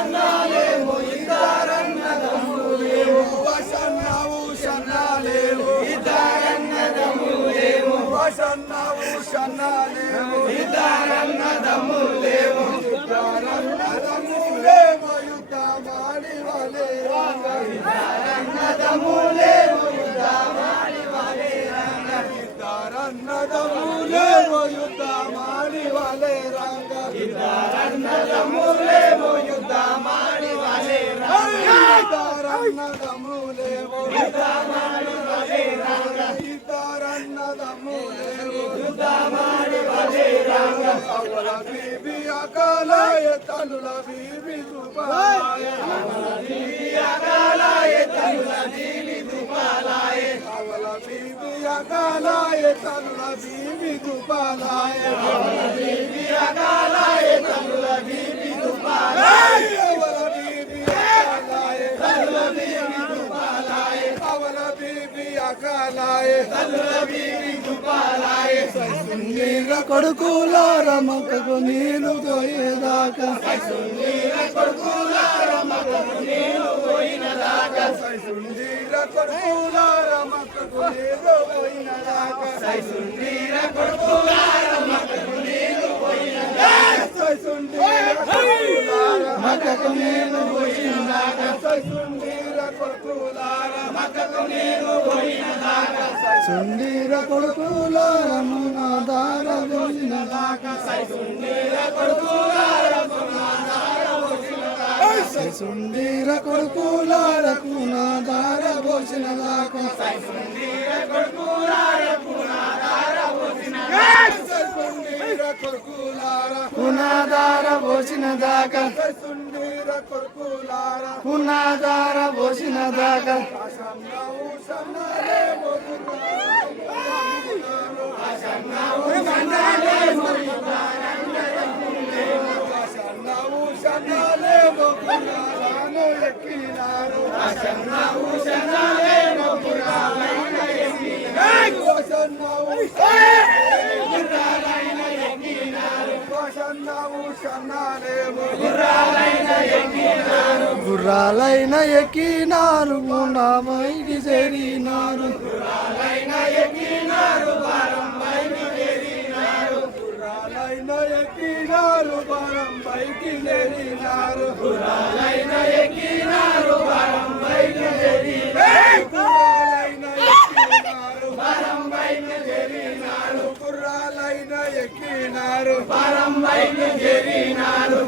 షన్నాలేమో ఇద్దరన్నదమ్ములేమో షన్నావు షన్నాలేమో ఇద్దరన్నదమ్ములేమో షన్నావు షన్నాలేమో ఇద్దరన్నదమ్ములేమో ఇద్దరన్నదమ్ములేమో యుద్ధమాడి వలే ఇద్దరన్నదమ్ములేమో యుద్ధమాడి వలే ఇద్దరన్నదమ్ములేమో యుద్ధమాడి వలే రంగ ఇద్దరన్నదమ్ములేమో యుద్ధమాడి వలే రంగ ఇద్దరన్నదమ్ములేమో యుద్ధమాడి వలే రంగ ఇద్దరన్నదమ్ములేమో యుద్ధమాడి వలే రంగ అవల బీబీ అకాలాయ తనుల బీబీ దుబాయ అవల బీబీ అకాలాయ తనుల బీబీ దుబాలాయ అవల బీబీ అకాలాయ తనుల బీబీ దుబాలాయ అవల బీబీ అకాలాయ తనుల బీబీ దుబాలాయ అవల బీబీ అకాలాయ తనుల బీబీ దుబాలాయ అవల బీబీ అకాలాయ తనుల బీబీ దుబాలాయ సైసుందీర కొడుకులార మక్కకు నీళ్లు పోయేదాకా సైసుందీర కొడుకులార మక్కకు నీళ్లు పోయినదాకా సైసుందీర కొడుకులార మక్కకు నీళ్లు పోయినదాకా సైసుందీర కొడుకులార మక్కకు నీళ్లు పోయినదాకా సైసుందీర కొడుకులార మక్కకు నీళ్లు పోయినదాకా సైసుందీర కొడుకులార మక్కకు నీళ్లు పోయినదాకా సైసుందీర కొడుకులార మునాదార పోయినదాకా సైసుందీర కొడుకులార మునాదార పోయినదాకా సైసుందీర కొడుకులార కునాదార పోసినదాకా సైసుందీర కొడుకులార కునాదార పోసినదాకా సైసుందీర కొడుకులార కునాదార పోసినదాకా సైసుందీర కొడుకులార కునాదార పోసినదాకా షన్నావు షన్నాలేమో షన్నావు షన్నాలేమో షన్నావు షన్నాలేమో పురాణాను ఎక్కినారు షన్నావు షన్నాలేమో పురాణాన ఎక్కినారు షన్నావు పురాణాన ఎక్కినారు షన్నావు షన్నాలేమో పురాణాన ఎక్కినారు గుర్రాలైన ఎక్కినారు గుండామైకి చేరినారు గుర్రాలైన ఎక్కినారు బారంబైకి చేరినారు గుర్రాలైన ఎక్కినారు బారంబైకి చేరినారు గుర్రాలైన ఎక్కినారు బారంబైకి చేరినారు గుర్రాలైన ఎక్కినారు బారంబైకి చేరినారు గుర్రాలైన ఎక్కినారు బారంబైకి చేరినారు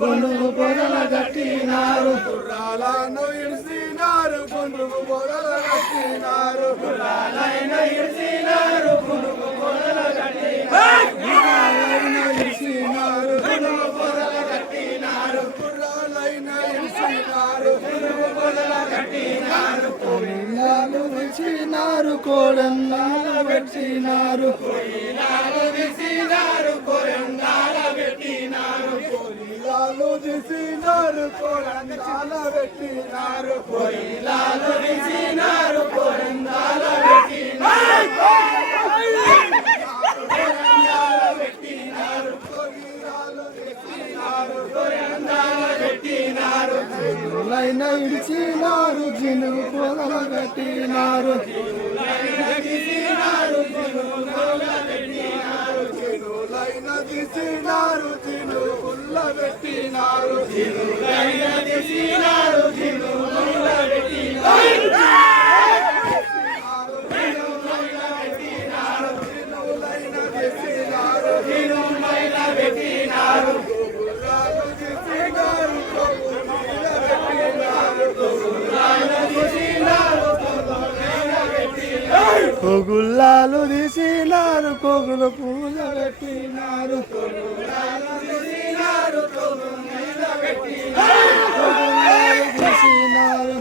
గుండుగు పొదల గట్టినారు గుర్రాలను ఇడిసినారు గుండుగు పొదల గట్టినారు గుర్రాలైన ఇడిసినారు గుండుగు పొదల గట్టినారు గుర్రాలైన ఇడిసినారు గుండుగు పొదల గట్టినారు గుర్రాలైన ఇడిసినారు గుండుగు పొదల గట్టినారు కోయిలాలు విసినారు కోడందాల పెట్టినారు కోయిలాలు విసినారు కోడందాల పెట్టినారు కోయిలాలు విసినారు కోడందాల పెట్టినారు కోయిలాలు విసినారు కోడందాల పెట్టినారు కోడందాల పెట్టినారు కోయిలాలు విసినారు కోడందాల పెట్టినారు జినులైన ఇడిచినారు జినుగు పొదల కట్టినారు జినులైన తీసినారు జినుగుల పెట్టినారు జినులైన తీసినారు జినుగుల పెట్టినారు జినులైన తీసినారు జినుగుల పెట్టినారు కొగుల్లాలు తీసినారు కొగుల పూజ పెట్టినారు కొగుల్లాలు తీసినారు కొగుల తీసినారు